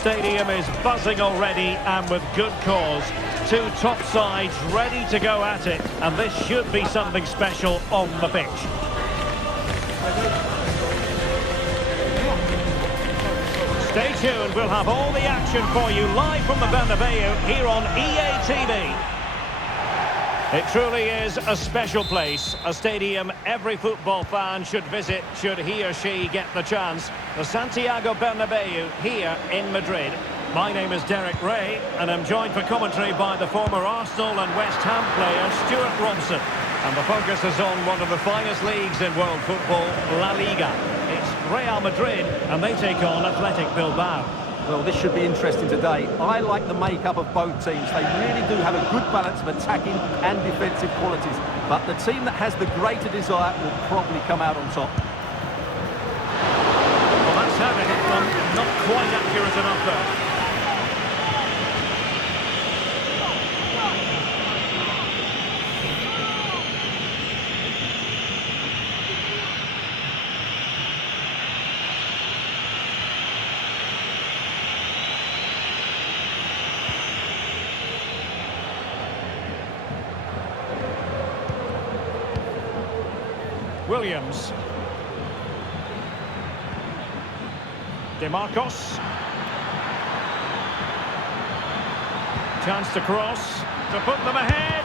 stadium is buzzing already, and with good cause. Two top sides ready to go at it, and this should be something special on the pitch. Stay tuned, we'll have all the action for you live from the Bernabeu here on EA TV. It truly is a special place, a stadium every football fan should visit should he or she get the chance. The Santiago Bernabeu here in Madrid. My name is Derek Ray, and I'm joined for commentary by the former Arsenal and West Ham player Stuart Robson. And the focus is on one of the finest leagues in world football, La Liga. It's Real Madrid, and they take on Athletic Bilbao. Well, this should be interesting today. I like the makeup of both teams. They really do have a good balance of attacking and defensive qualities. But the team that has the greater desire will probably come out on top. Well, that's how they hit one. Not quite accurate enough, though. Williams. DeMarcos. Chance to cross, to put them ahead.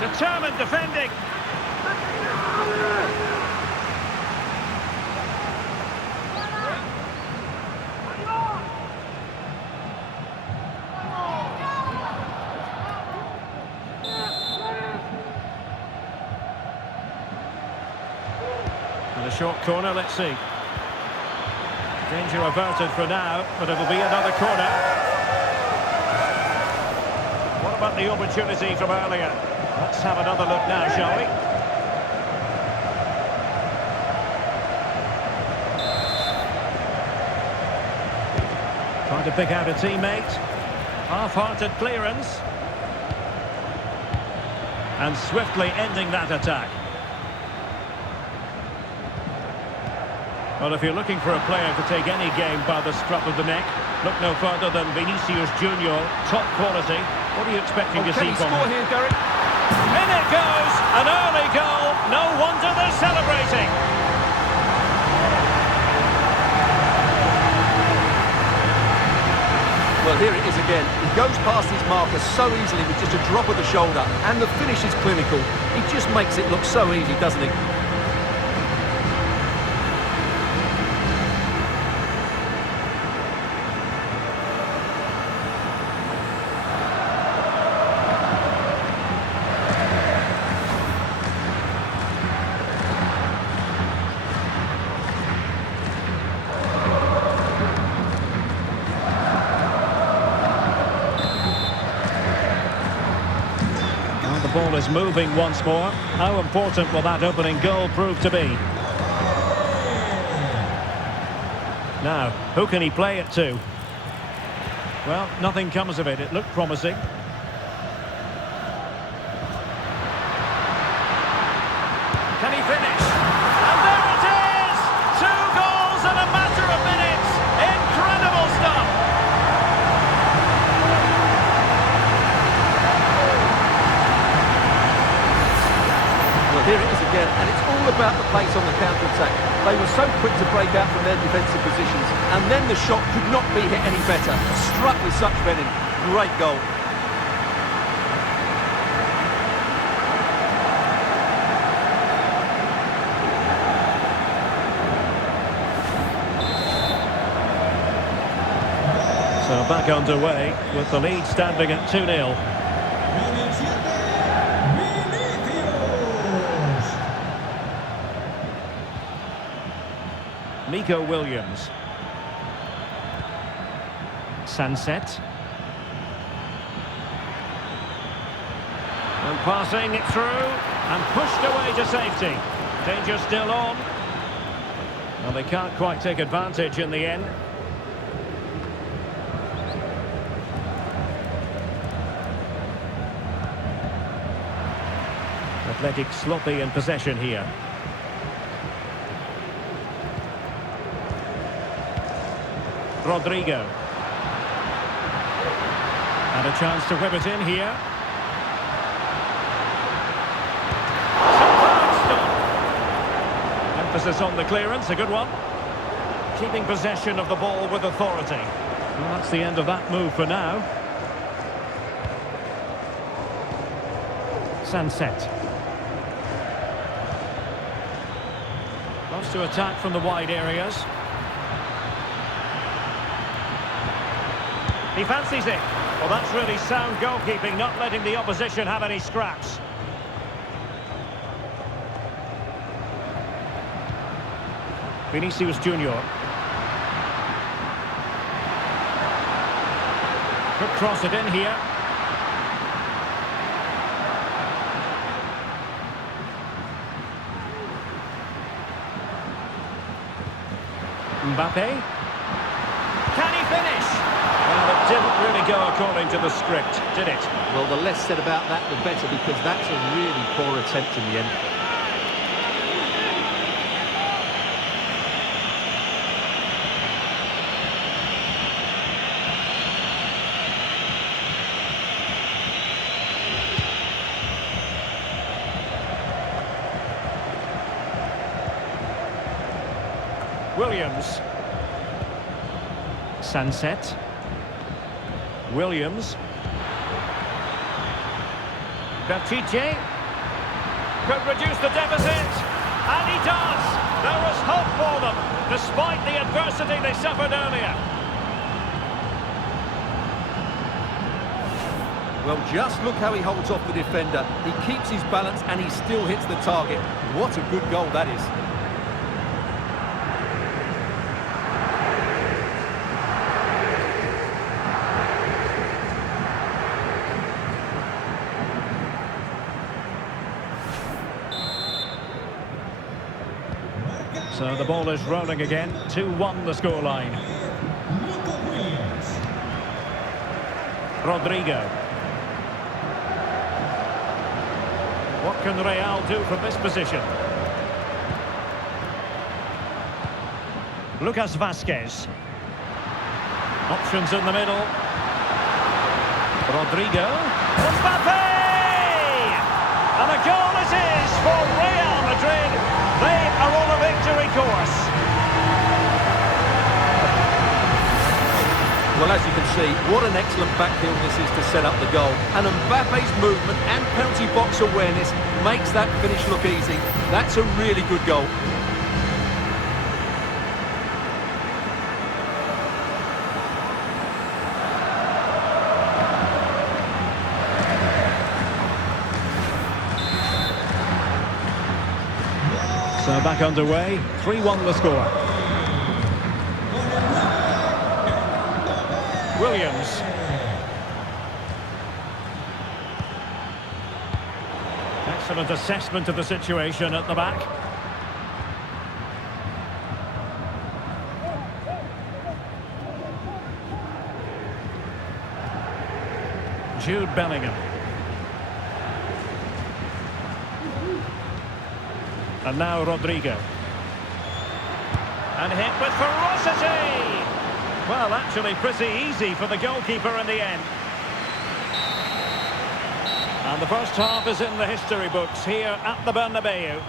Determined defending. And a short corner, let's see. Danger averted for now, but it'll be another corner. What about the opportunity from earlier? Let's have another look now, shall we? Trying to pick out a teammate. Half-hearted clearance. And swiftly ending that attack. Well, if you're looking for a player to take any game by the scruff of the neck, look no further than Vinicius Junior, top quality. What are you expecting to see from him? Can he score here, Derek? In it goes! An early goal! No wonder they're celebrating! Well, here it is again. He goes past his marker so easily with just a drop of the shoulder, and the finish is clinical. He just makes it look so easy, doesn't he? The ball is moving once more. How important will that opening goal prove to be? Now, who can he play it to? Well, nothing comes of it. It looked promising. Can he finish? And there it is! 2 goals in a matter of minutes! Incredible stuff! Here it is again, and it's all about the pace on the counter-attack. They were so quick to break out from their defensive positions, and then the shot could not be hit any better. Struck with such venom. Great goal. So back underway with the lead standing at 2-0. Nico Williams. Sunset. And passing it through and pushed away to safety. Danger still on. Well, they can't quite take advantage in the end. Athletic sloppy in possession here. Rodrigo. And a chance to whip it in here. Emphasis on the clearance, a good one. Keeping possession of the ball with authority. Well, that's the end of that move for now. Sunset. Loves to attack from the wide areas. He fancies it. Well, that's really sound goalkeeping, not letting the opposition have any scraps. Vinicius Junior. Could cross it in here. Mbappe. Can he finish? Well, it didn't really go according to the script, did it? Well, the less said about that, the better, because that's a really poor attempt in the end. Williams. Sunset. Williams. Bertice. Could reduce the deficit. And he does. There was hope for them, despite the adversity they suffered earlier. Well, just look how he holds off the defender. He keeps his balance and he still hits the target. What a good goal that is. So the ball is rolling again. 2-1 the scoreline. Rodrigo. What can Real do from this position? Lucas Vazquez. Options in the middle. Rodrigo. Mbappe! And a goal it is for Real Madrid. They are on a victory course. Well, as you can see, what an excellent backfield this is to set up the goal. And Mbappe's movement and penalty box awareness makes that finish look easy. That's a really good goal. So back underway, 3-1 the score. Williams. Excellent assessment of the situation at the back. Jude Bellingham. And now Rodrigo. And hit with ferocity! Well, actually pretty easy for the goalkeeper in the end. And the first half is in the history books here at the Bernabeu.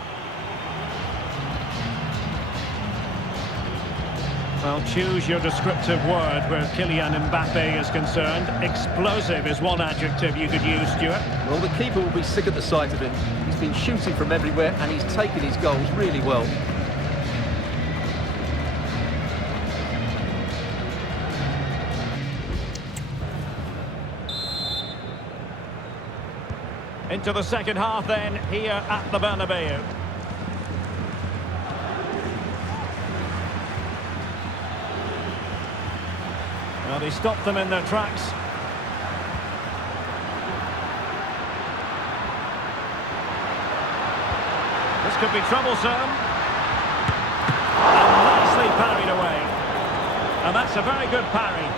Well, choose your descriptive word where Kylian Mbappe is concerned. Explosive is one adjective you could use, Stuart. Well, the keeper will be sick at the sight of him. He's been shooting from everywhere and he's taken his goals really well. Into the second half then, here at the Bernabeu. Well, he stopped them in their tracks. This could be troublesome. And nicely parried away. And that's a very good parry.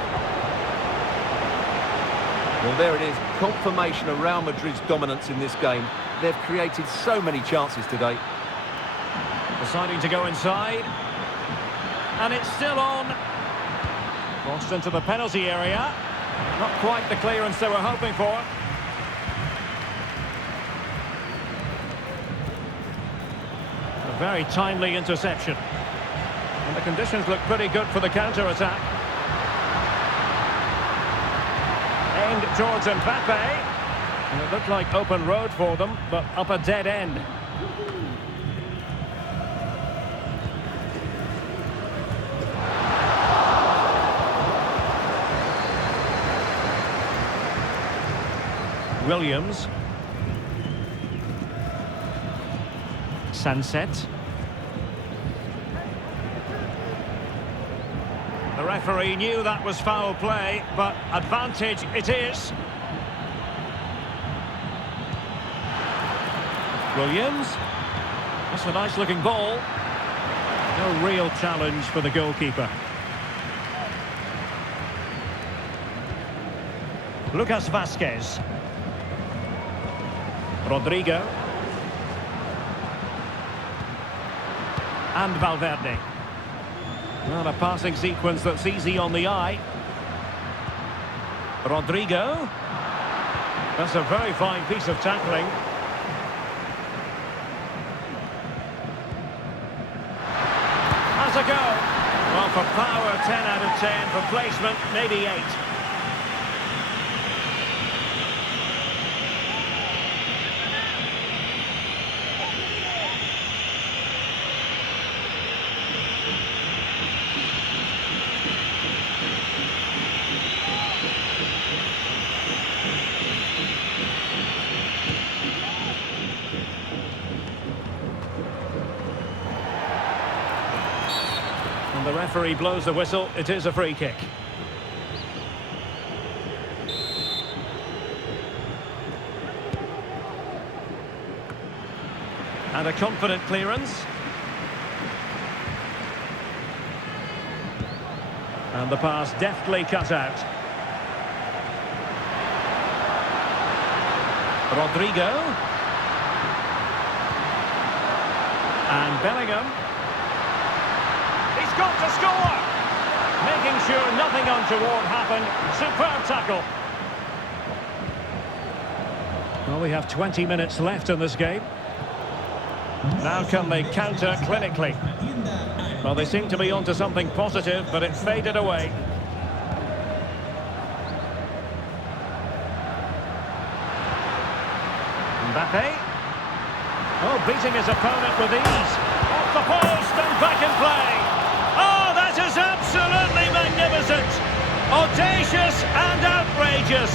Well, there it is. Confirmation of Real Madrid's dominance in this game. They've created so many chances today. Deciding to go inside. And it's still on. Crossed into the penalty area. Not quite the clearance they were hoping for. A very timely interception. And the conditions look pretty good for the counter-attack. Aimed towards Mbappe. And it looked like open road for them, but up a dead end. Williams. Sunset. The referee knew that was foul play, but advantage it is. Williams. That's a nice looking ball. No real challenge for the goalkeeper. Lucas Vazquez. Rodrigo. And Valverde. Well, a passing sequence that's easy on the eye. Rodrigo. That's a very fine piece of tackling. Has a go. Well, for power, 10 out of 10. For placement, maybe 8. The referee blows the whistle. It is a free kick. And a confident clearance. And the pass deftly cut out. Rodrigo. And Bellingham. He's got to score! Making sure nothing untoward happened. Superb tackle. Well, we have 20 minutes left in this game. Now can they counter clinically? Well, they seem to be onto something positive, but it faded away. Mbappe. Oh, beating his opponent with ease. Off the post and back in play. Oh, that is absolutely magnificent. Audacious and outrageous.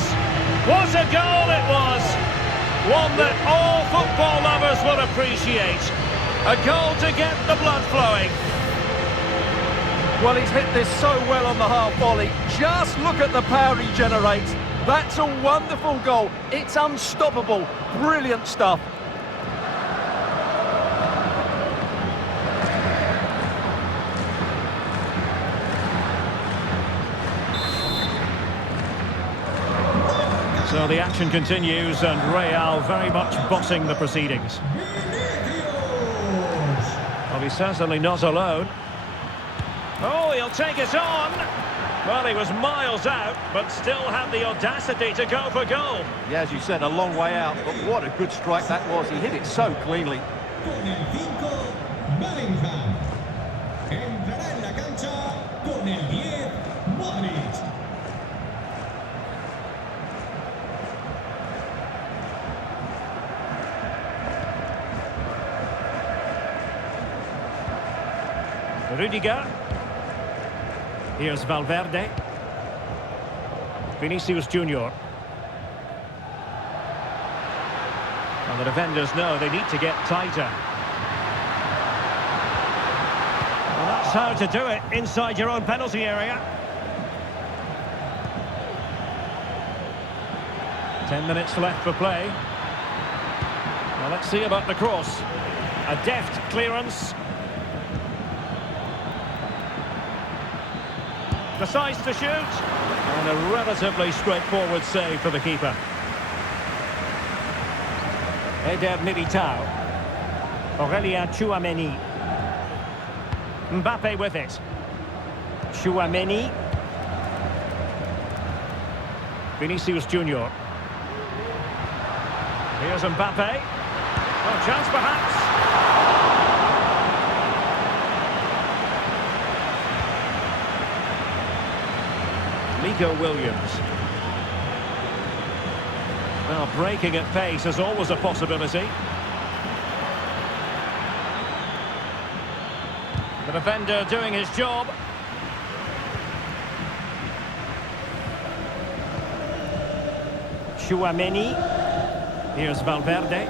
What a goal it was. One that all football lovers will appreciate. A goal to get the blood flowing. Well, he's hit this so well on the half volley. Just look at the power he generates. That's a wonderful goal. It's unstoppable. Brilliant stuff. So the action continues and Real very much bossing the proceedings. Well, he's certainly not alone. Oh, he'll take it on. Well, he was miles out, but still had the audacity to go for goal. Yeah, as you said, a long way out, but what a good strike that was. He hit it so cleanly. Con el 5, Bellingham. Entrará en la cancha con el 10, Madrid. Rudiger. Here's Valverde. Vinicius Junior. And the defenders know they need to get tighter. Well, that's how to do it inside your own penalty area. 10 minutes left for play. Well, let's see about the cross. A deft clearance. Decides to shoot. And a relatively straightforward save for the keeper. Eder Militao. Aurelien Tchouameni. Mbappe with it. Tchouameni. Vinicius Junior. Here's Mbappe. Oh, chance perhaps. Nico Williams. Well, breaking at pace is always a possibility. The defender doing his job. Chouameni. Here's Valverde.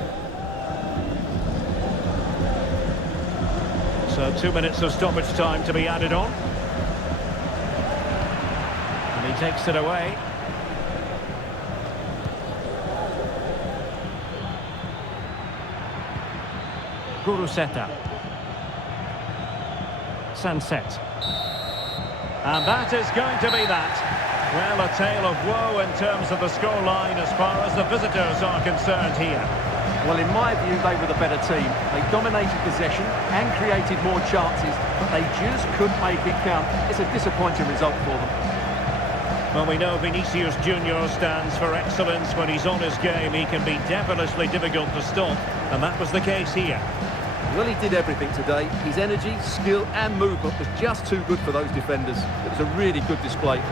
So 2 minutes of stoppage time to be added on. And he takes it away. Guruseta. Sunset. And that is going to be that. Well, a tale of woe in terms of the scoreline as far as the visitors are concerned here. Well, in my view, they were the better team. They dominated possession and created more chances, but they just couldn't make it count. It's a disappointing result for them. Well, we know Vinicius Junior stands for excellence. When he's on his game, he can be devilishly difficult to stop, and that was the case here. Well, he did everything today. His energy, skill and movement was just too good for those defenders. It was a really good display.